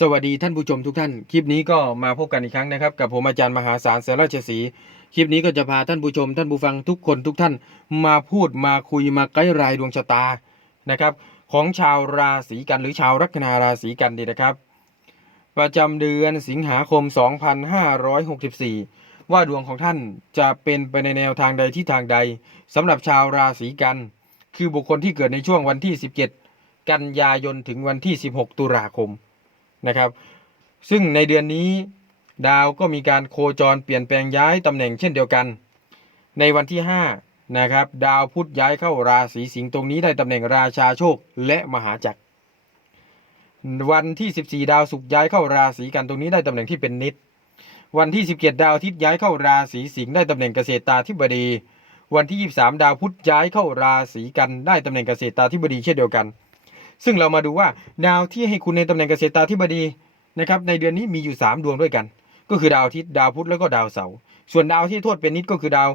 สวัสดีท่านผู้ชมทุกท่าน คลิปนี้ก็มาพบกันอีกครั้งนะครับ กับผมอาจารย์มหาศาลเสราชศรีคลิปนี้ก็จะพาท่านผู้ชม ท่านผู้ฟังทุกคนทุกท่าน มาพูดมาคุยมาใกล้รายดวงชะตานะครับ ของชาวราศีกันหรือชาวลัคนาราศีกันดีนะครับ ประจำเดือนสิงหาคม 2564 ว่าดวงของท่านจะเป็นไปในแนวทางใดที่ทางใดสำหรับชาวราศีกัน คือบุคคลที่เกิดในช่วงวันที่ 17 กันยายนถึงวันที่ 16 ตุลาคม นะครับ ซึ่งในเดือนนี้ดาวก็มีการโคจรเปลี่ยนแปลงย้ายตำแหน่งเช่นเดียวกัน ในวันที่5นะครับดาวพุธย้ายเข้าราศีสิงห์ตรงนี้ได้ตำแหน่งราชาโชคและมหาจักร วันที่ 14 ดาวศุกร์ย้ายเข้าราศีกันตรงนี้ได้ตำแหน่งที่เป็นนิด วันที่ 17 ดาวอาทิตย์ย้ายเข้าราศีสิงห์ได้ตำแหน่งเกษตรตาธิบดี วันที่ 23 ดาวพุธย้ายเข้าราศีกันได้ตำแหน่งเกษตรตาธิบดีเช่นเดียวกัน ซึ่งเรามาดูว่าดาวที่ให้คุณในตำแหน่งเกษตรตาธิบดีนะครับในเดือนนี้มีอยู่ 3 ดวงด้วยกัน ก็คือดาวอาทิตย์ดาวพุธแล้วก็ดาวเสาร์ส่วนดาวที่โทษเป็นนิดก็คือดาว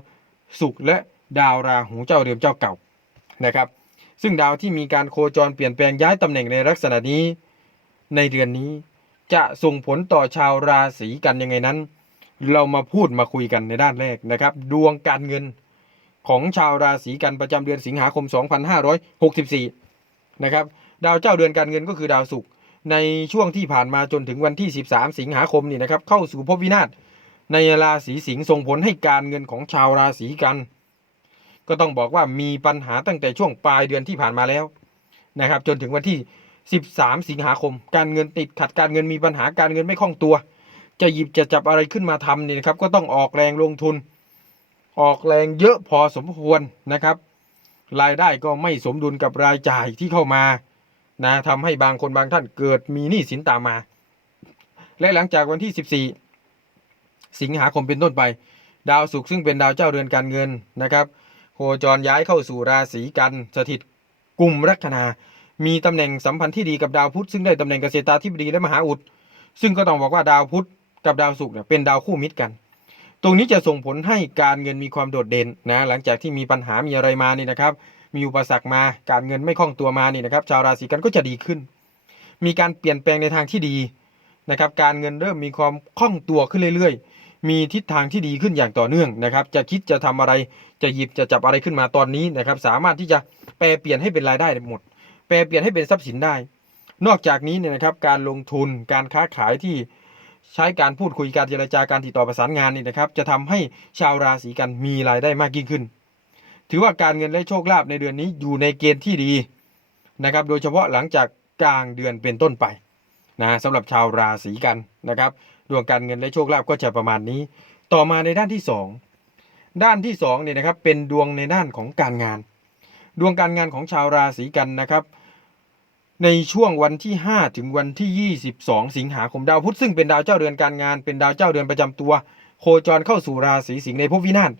ศุกร์และดาวราหูเจ้าเรือนเจ้าเก่านะครับ ซึ่งดาวที่มีการโคจรเปลี่ยนแปลงย้ายตำแหน่งในลักษณะนี้ ในเดือนนี้จะส่งผลต่อชาวราศีกันยังไงนั้น เรามาพูดมาคุยกันในด้านแรกนะครับ ดวงการเงินของชาวราศีกันประจำเดือนสิงหาคม 2564 นะครับ ดาวเจ้าเดือนการเงินก็คือดาวศุกร์ในช่วงที่ผ่านมาจนถึงวันที่ 13 สิงหาคมนี่นะครับเข้าสู่ภพวินาศในราศีสิงห์ส่งผลให้การเงินของชาวราศีกัน ก็ต้องบอกว่ามีปัญหาตั้งแต่ช่วงปลายเดือนที่ผ่านมาแล้วนะครับจนถึงวันที่ 13 สิงหาคม การเงินติดขัดการเงินมีปัญหาการเงินไม่คล่องตัว จะหยิบจะจับอะไรขึ้นมาทำนี่นะครับก็ต้องออกแรงลงทุน ออกแรงเยอะพอสมควรนะครับ รายได้ก็ไม่สมดุลกับรายจ่ายที่เข้ามา นะทำให้บางคนบางท่านเกิดมีหนี้สินตามมา และหลังจากวันที่ 14 สิงหาคมเป็นต้นไป ดาวศุกร์ซึ่งเป็นดาวเจ้าเรือนการเงินนะครับโคจรย้ายเข้าสู่ราศีกันสถิตกลุ่มลัคนา มีตำแหน่งสัมพันธ์ที่ดีกับดาวพุธซึ่งได้ตำแหน่งเกษตราธิบดีและมหาอุดซึ่งก็ต้องบอกว่าดาวพุธกับดาวศุกร์เนี่ยเป็นดาวคู่มิตรกัน ตรงนี้จะส่งผลให้การเงินมีความโดดเด่นนะหลังจากที่มีปัญหามีอะไรมานี่นะครับ มีอุปสรรคมา การเงินไม่คล่องตัวมานี่นะครับ ชาวราศีกันก็จะดีขึ้น มีการเปลี่ยนแปลงในทางที่ดีนะครับ การเงินเริ่มมีความคล่องตัวขึ้นเรื่อย ๆ มีทิศทางที่ดีขึ้นอย่างต่อเนื่องนะครับ จะคิดจะทำอะไร จะหยิบจะจับอะไรขึ้นมาตอนนี้นะครับ สามารถที่จะแปลเปลี่ยนให้เป็นรายได้หมด แปลเปลี่ยนให้เป็นทรัพย์สินได้ นอกจากนี้เนี่ยนะครับ การลงทุน การค้าขายที่ใช้การพูดคุยการเจรจาการติดต่อประสานงานนี่นะครับ จะทำให้ชาวราศีกันมีรายได้มากยิ่งขึ้น ถือว่าการเงินและโชคลาภในเดือนนี้อยู่ในเกณฑ์ที่ดีนะครับ โดยเฉพาะหลังจากกลางเดือนเป็นต้นไปนะสำหรับชาวราศีกันนะครับดวงการเงินและโชคลาภก็จะประมาณนี้ ต่อมาในด้านที่สองด้านที่สองเนี่ยนะครับเป็นดวงในด้านของการงาน ดวงการงานของชาวราศีกันนะครับ ในช่วงวันที่ 5 ถึงวันที่ 22 สิงหาคมดาวพุธซึ่งเป็นดาวเจ้าเรือนการงาน เป็นดาวเจ้าเรือนประจำตัว โคจรเข้าสู่ราศีสิงห์ในภพวินาศ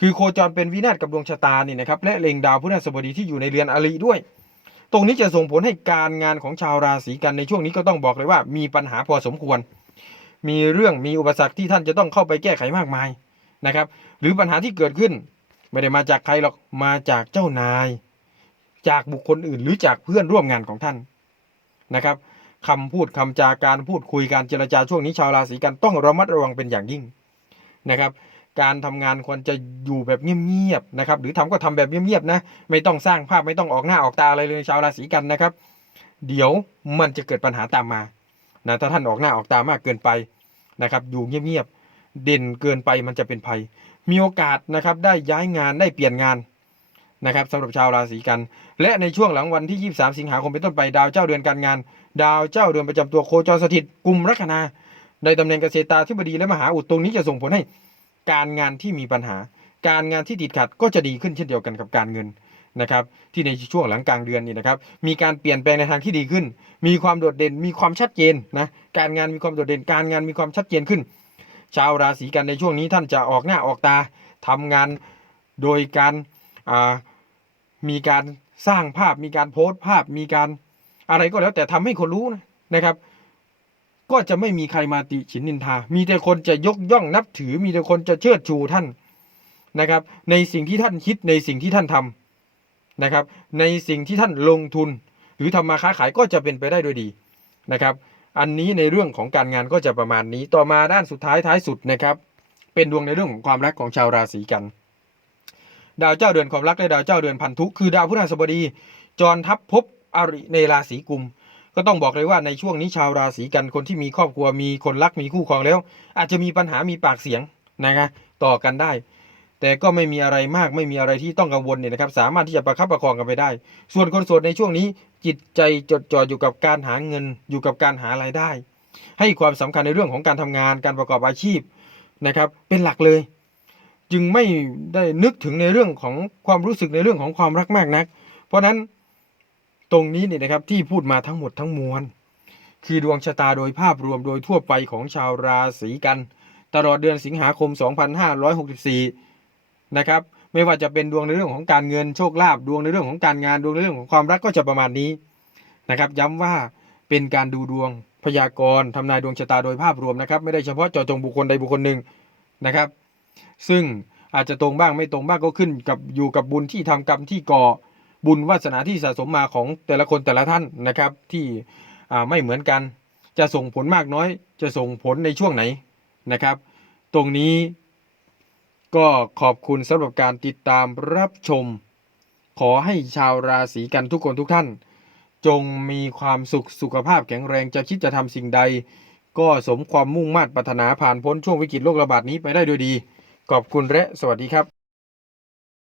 คือโคจรเป็นวินาศกับดวงชะตานี่นะครับและเล็งดาวพฤหัสบดีที่อยู่ในเรือนอริด้วย ตรงนี้จะส่งผลให้การงานของชาวราศีกันในช่วงนี้ก็ต้องบอกเลยว่ามีปัญหาพอสมควร มีเรื่องมีอุปสรรคที่ท่านจะต้องเข้าไปแก้ไขมากมายนะครับ หรือปัญหาที่เกิดขึ้น ไม่ได้มาจากใครหรอกมาจากเจ้านาย จากบุคคลอื่นหรือจากเพื่อนร่วมงานของท่านนะครับคำพูดคำจาการพูดคุยการเจรจาช่วงนี้ชาวราศีกันต้องระมัดระวังเป็นอย่างยิ่งนะครับ การทำงานควรจะอยู่แบบเงียบๆนะครับหรือทำก็ทำแบบเงียบๆนะไม่ต้องสร้างภาพไม่ต้องออกหน้าออกตาอะไรเลยชาวราศีกันนะครับ เดี๋ยวมันจะเกิดปัญหาตามมานะถ้าท่านออกหน้าออกตามากเกินไปนะครับอยู่เงียบๆเด่นเกินไปมันจะเป็นภัย มีโอกาสนะครับได้ย้ายงานได้เปลี่ยนงานนะครับสำหรับชาวราศีกัน และในช่วงหลังวันที่ 23 สิงหาคมเป็นต้นไปดาวเจ้าเดือนการงาน ดาวเจ้าเดือนประจำตัวโคจรสถิตกลุ่มลัคนาในตำแหน่งเกษตราธิบดีและมหาอุดตรงนี้จะส่งผลให้ การงานที่มีปัญหา การงานที่ติดขัดก็จะดีขึ้นเช่นเดียวกันกับการเงินนะครับที่ในช่วงหลังกลางเดือนนี่นะครับมีการเปลี่ยนแปลงในทางที่ดีขึ้น มีความโดดเด่นมีความชัดเจนนะการงานมีความโดดเด่นการงานมีความชัดเจนขึ้น ชาวราศีกันในช่วงนี้ท่านจะออกหน้าออกตาทำงานโดยการมีการสร้างภาพ มีการโพสต์ภาพมีการอะไรก็แล้วแต่ทำให้คนรู้นะครับ ก็จะไม่มีใครมาติฉินนินทา มีแต่คนจะยกย่องนับถือ มีแต่คนจะเชิดชูท่านนะครับ ในสิ่งที่ท่านคิดในสิ่งที่ท่านทำนะครับ ในสิ่งที่ท่านลงทุน หรือทำมาค้าขายก็จะเป็นไปได้โดยดีนะครับ อันนี้ในเรื่องของการงานก็จะประมาณนี้ ต่อมาด้านสุดท้ายท้ายสุดนะครับ เป็นดวงในเรื่องของความรักของชาวราศีกัน ดาวเจ้าเดือนความรักและดาวเจ้าเดือนพันธุคือดาวพฤหัสบดี จรทับภพอริในราศีกุม ก็ต้องบอกเลยว่าในช่วงนี้ชาวราศีกันคนที่มีครอบครัวมีคนรักมีคู่ครองแล้ว อาจจะมีปัญหามีปากเสียงนะคะต่อกันได้ แต่ก็ไม่มีอะไรมากไม่มีอะไรที่ต้องกังวลเนี่ยนะครับ สามารถที่จะประคับประคองกันไปได้ ส่วนคนโสดในช่วงนี้ จิตใจจดจ่ออยู่กับการหาเงิน อยู่กับการหารายได้ ให้ความสำคัญในเรื่องของการทำงานการประกอบอาชีพนะครับ เป็นหลักเลย จึงไม่ได้นึกถึงในเรื่องของความรู้สึกในเรื่องของความรักมากนัก เพราะฉะนั้น ตรงนี้เนี่ยนะครับที่พูดมาทั้งหมดทั้งมวล คือดวงชะตาโดยภาพรวมโดยทั่วไปของชาวราศีกัน ตลอดเดือนสิงหาคม 2564 นะครับไม่ว่าจะเป็นดวงในเรื่องของการเงินโชคลาภดวงในเรื่องของการงานดวงในเรื่องของความรักก็จะประมาณนี้นะครับย้ำว่าเป็นการดูดวงพยากรณ์ทำนายดวงชะตาโดยภาพรวมนะครับ ไม่ได้เฉพาะเจาะจงบุคคลใดบุคคลหนึ่งนะครับ ซึ่งอาจจะตรงบ้างไม่ตรงบ้างก็ขึ้นกับอยู่กับบุญที่ทำกรรมที่ก่อ บุญวาสนาที่สะสมมาของแต่ละคนแต่ละท่านนะครับที่ไม่เหมือนกัน จะส่งผลมากน้อย จะส่งผลในช่วงไหนนะครับ ตรงนี้ก็ขอบคุณสำหรับการติดตามรับชม ขอให้ชาวราศีกันทุกคนทุกท่าน จงมีความสุขสุขภาพแข็งแรงจะคิดจะทำสิ่งใด ก็สมความมุ่งมั่นปรารถนาผ่านพ้นช่วงวิกฤตโรคระบาดนี้ไปได้โดยดี ขอบคุณและสวัสดีครับ